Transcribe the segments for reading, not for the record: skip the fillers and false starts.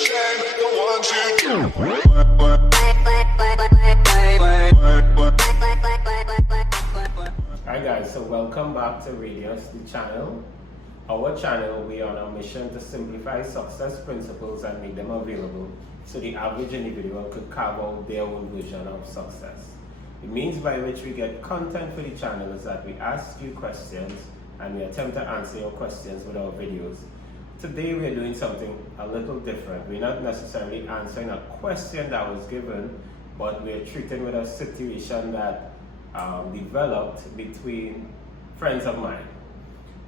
shame the ones you do. Hi guys, so welcome back to Rydeus-The channel. Our channel, we are on a mission to simplify success principles and make them available so the average individual could carve out their own version of success. The means by which we get content for the channel is that we ask you questions and we attempt to answer your questions with our videos. Today we are doing something a little different. We're not necessarily answering a question that was given, but we're treating with a situation that developed between friends of mine.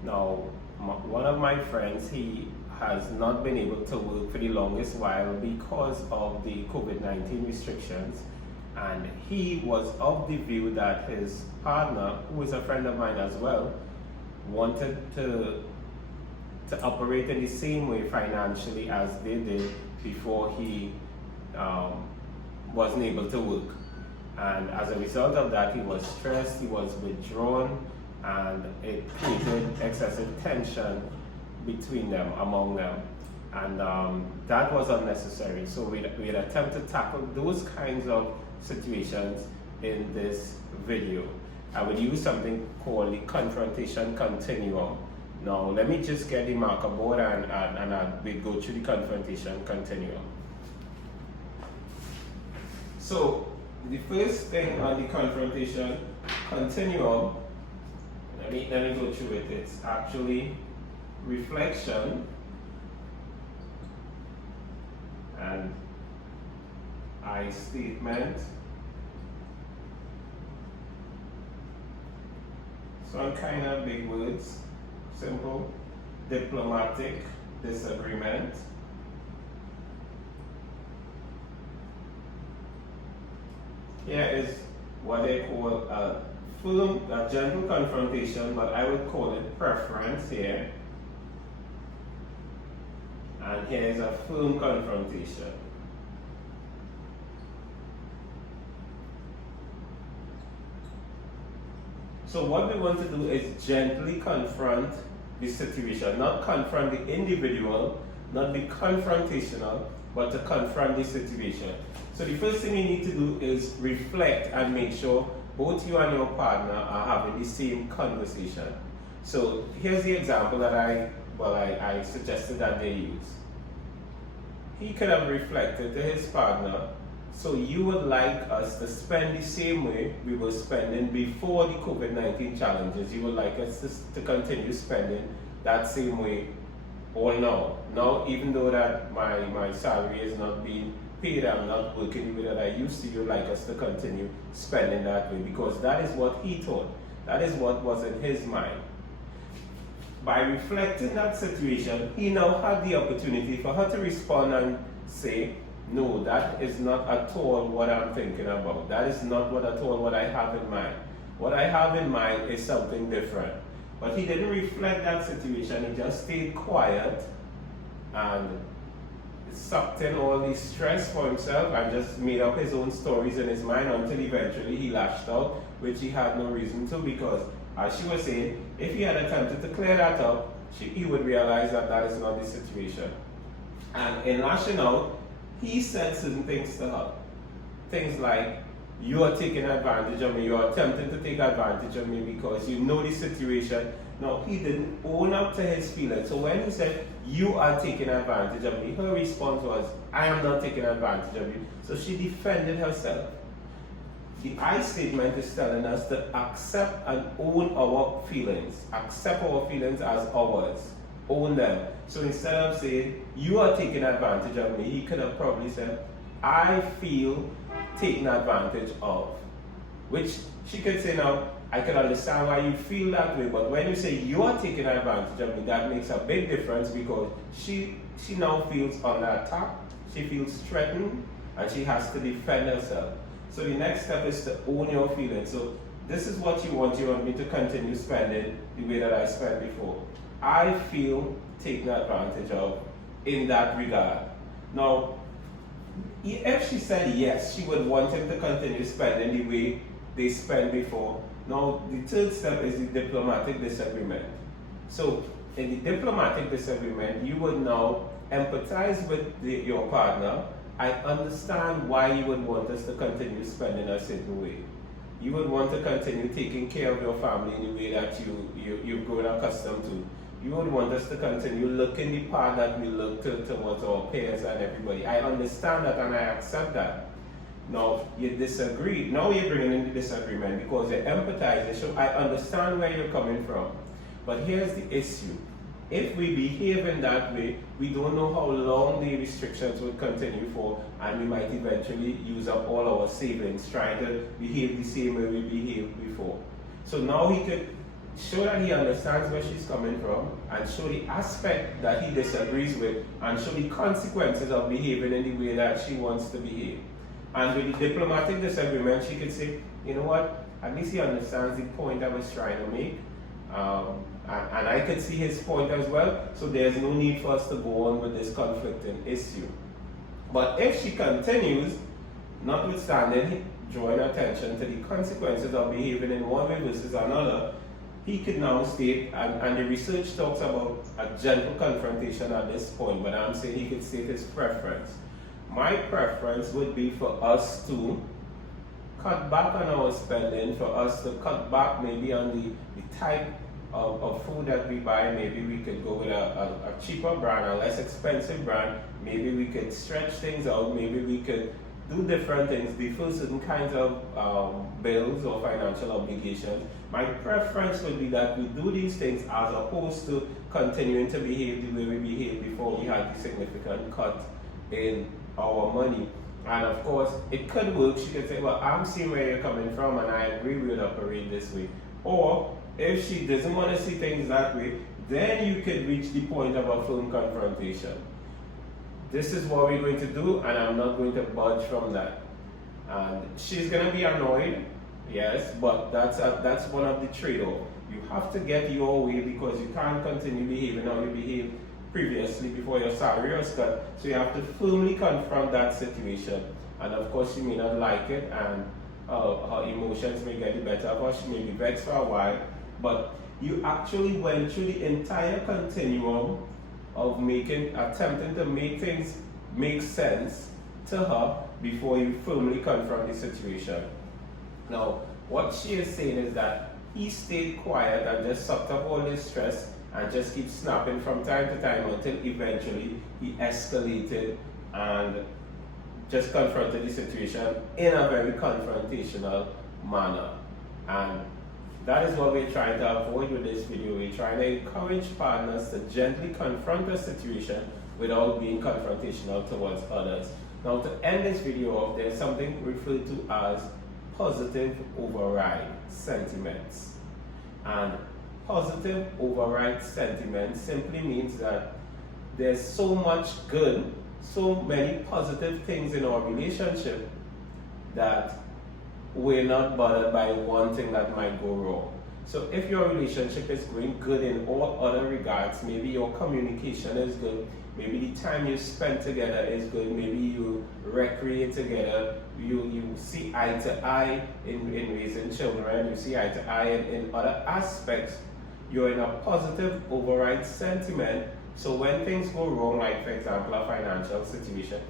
Now, one of my friends, he has not been able to work for the longest while because of the COVID-19 restrictions, and he was of the view that his partner, who is a friend of mine as well, wanted to operate in the same way financially as they did before he wasn't able to work. And as a result of that, he was stressed, he was withdrawn, and it created excessive tension between them, among them. And that was unnecessary. So we'd attempt to tackle those kinds of situations in this video. I would use something called the confrontation continuum. Now, let me just get the marker board and we'll go through the confrontation continuum. So, the first thing on the confrontation continuum, let me go through it. It's actually reflection and I statement. Some kind of big words, simple, diplomatic, disagreement. Here is what they call a gentle confrontation, but I would call it preference here. And here is a firm confrontation. So what we want to do is gently confront the situation, not confront the individual, not be confrontational, but to confront the situation. So the first thing you need to do is reflect and make sure both you and your partner are having the same conversation. So here's the example that I suggested that they use. He could have reflected to his partner, so you would like us to spend the same way we were spending before the COVID-19 challenges. You would like us to continue spending that same way all now. Now, even though that my salary is not being paid, I'm not working the way that I used to, you would like us to continue spending that way, because that is what he thought. That is what was in his mind. By reflecting that situation, he now had the opportunity for her to respond and say, no, that is not at all what I'm thinking about. That is not at all what I have in mind. What I have in mind is something different. But he didn't reflect that situation. He just stayed quiet and sucked in all the stress for himself and just made up his own stories in his mind until eventually he lashed out, which he had no reason to, because as she was saying, if he had attempted to clear that up, he would realize that that is not the situation. And in lashing out, he said certain things to her. Things like, you are taking advantage of me, you are attempting to take advantage of me because you know the situation. No, he didn't own up to his feelings. So when he said, you are taking advantage of me, her response was, I am not taking advantage of you. So she defended herself. The I statement is telling us to accept and own our feelings. Accept our feelings as ours. Own them. So instead of saying, you are taking advantage of me, he could have probably said, I feel taken advantage of. Which she could say, now, I can understand why you feel that way, but when you say you are taking advantage of me, that makes a big difference, because she now feels under attack, she feels threatened, and she has to defend herself. So the next step is to own your feelings. So this is what you want me to continue spending the way that I spent before. I feel taken advantage of in that regard. Now, if she said yes, she would want him to continue spending the way they spent before. Now, the third step is the diplomatic disagreement. So, in the diplomatic disagreement, you would now empathize with your partner. I understand why you would want us to continue spending a certain way. You would want to continue taking care of your family in the way that you've grown accustomed to. You would want us to continue looking the part that we look towards our peers and everybody. I understand that and I accept that. Now, you disagree. Now you're bringing in the disagreement because you empathize. So I understand where you're coming from. But here's the issue. If we behave in that way, we don't know how long the restrictions would continue for, and we might eventually use up all our savings trying to behave the same way we behaved before. So now he could show that he understands where she's coming from, and show the aspect that he disagrees with, and show the consequences of behaving in the way that she wants to behave. And with the diplomatic disagreement, she could say, you know what, at least he understands the point I was trying to make. And I could see his point as well, so there's no need for us to go on with this conflicting issue. But if she continues, notwithstanding drawing attention to the consequences of behaving in one way versus another, he could now state, and the research talks about a gentle confrontation at this point, but I'm saying he could state his preference. My preference would be for us to cut back on our spending, for us to cut back maybe on the type of food that we buy. Maybe we could go with a cheaper brand, a less expensive brand. Maybe we could stretch things out. Maybe we could do different things, defer certain kinds of bills or financial obligations. My preference would be that we do these things as opposed to continuing to behave the way we behaved before we had the significant cut in our money. And of course, it could work. She could say, well, I'm seeing where you're coming from and I agree we would operate this way. Or if she doesn't want to see things that way, then you could reach the point of a firm confrontation. This is what we're going to do, and I'm not going to budge from that. And she's going to be annoyed, yes, but that's one of the trade-offs. You have to get your way because you can't continue behaving how you behaved previously before your salary was cut. So you have to firmly confront that situation. And of course, she may not like it, and her emotions may get the better of her. She may be vexed for a while. But you actually went through the entire continuum of attempting to make things make sense to her before you firmly confront the situation. Now, what she is saying is that he stayed quiet and just sucked up all this stress and just keep snapping from time to time until eventually he escalated and just confronted the situation in a very confrontational manner. And that is what we're trying to avoid with this video. We're trying to encourage partners to gently confront a situation without being confrontational towards others. Now, to end this video off, there's something referred to as positive override sentiments. And positive override sentiment simply means that there's so much good, so many positive things in our relationship that we're not bothered by one thing that might go wrong. So if your relationship is going good in all other regards, maybe your communication is good, maybe the time you spend together is good, maybe you recreate together, you see eye to eye in raising children, you see eye to eye in other aspects, you're in a positive override sentiment. So when things go wrong, like for example a financial situation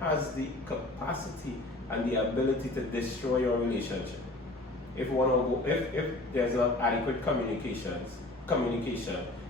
has the capacity and the ability to destroy your relationship. If there's not adequate communication,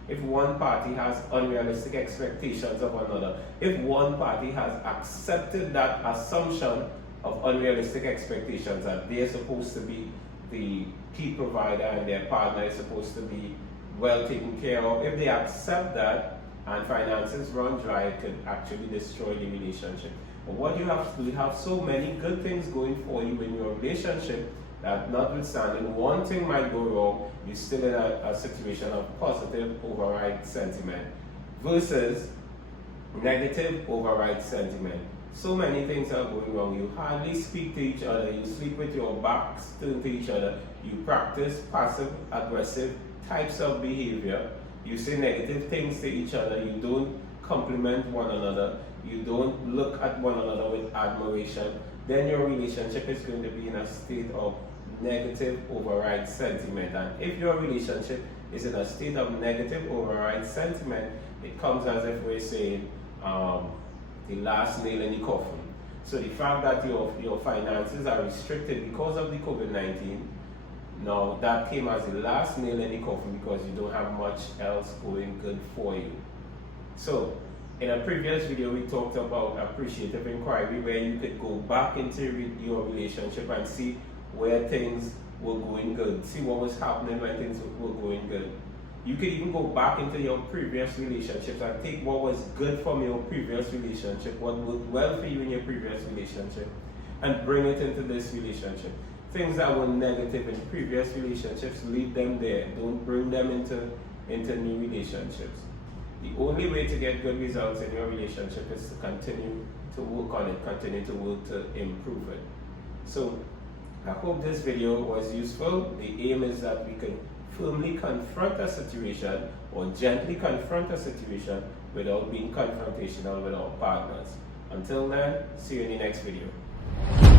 if one party has unrealistic expectations of another, if one party has accepted that assumption of unrealistic expectations that they're supposed to be the key provider and their partner is supposed to be well taken care of, if they accept that and finances run dry, it could actually destroy the relationship. But what you have to do, you have so many good things going for you in your relationship that notwithstanding one thing might go wrong, you're still in a situation of positive override sentiment versus negative override sentiment. So many things are going wrong. You hardly speak to each other. You sleep with your backs turned to each other. You practice passive aggressive types of behavior. You say negative things to each other. You don't compliment one another. You don't look at one another with admiration. Then your relationship is going to be in a state of negative override sentiment. And if your relationship is in a state of negative override sentiment, it comes as if we're saying the last nail in the coffin. So the fact that your finances are restricted because of the COVID-19, now that came as the last nail in the coffin because you don't have much else going good for you. So in a previous video we talked about appreciative inquiry, where you could go back into your relationship and see where things were going good, see what was happening when things were going good. You could even go back into your previous relationships and take what was good from your previous relationship, what worked well for you in your previous relationship, and bring it into this relationship. Things that were negative in previous relationships, leave them there. Don't bring them into new relationships. The only way to get good results in your relationship is to continue to work on it, continue to work to improve it. So I hope this video was useful. The aim is that we can firmly confront a situation or gently confront a situation without being confrontational with our partners. Until then, see you in the next video.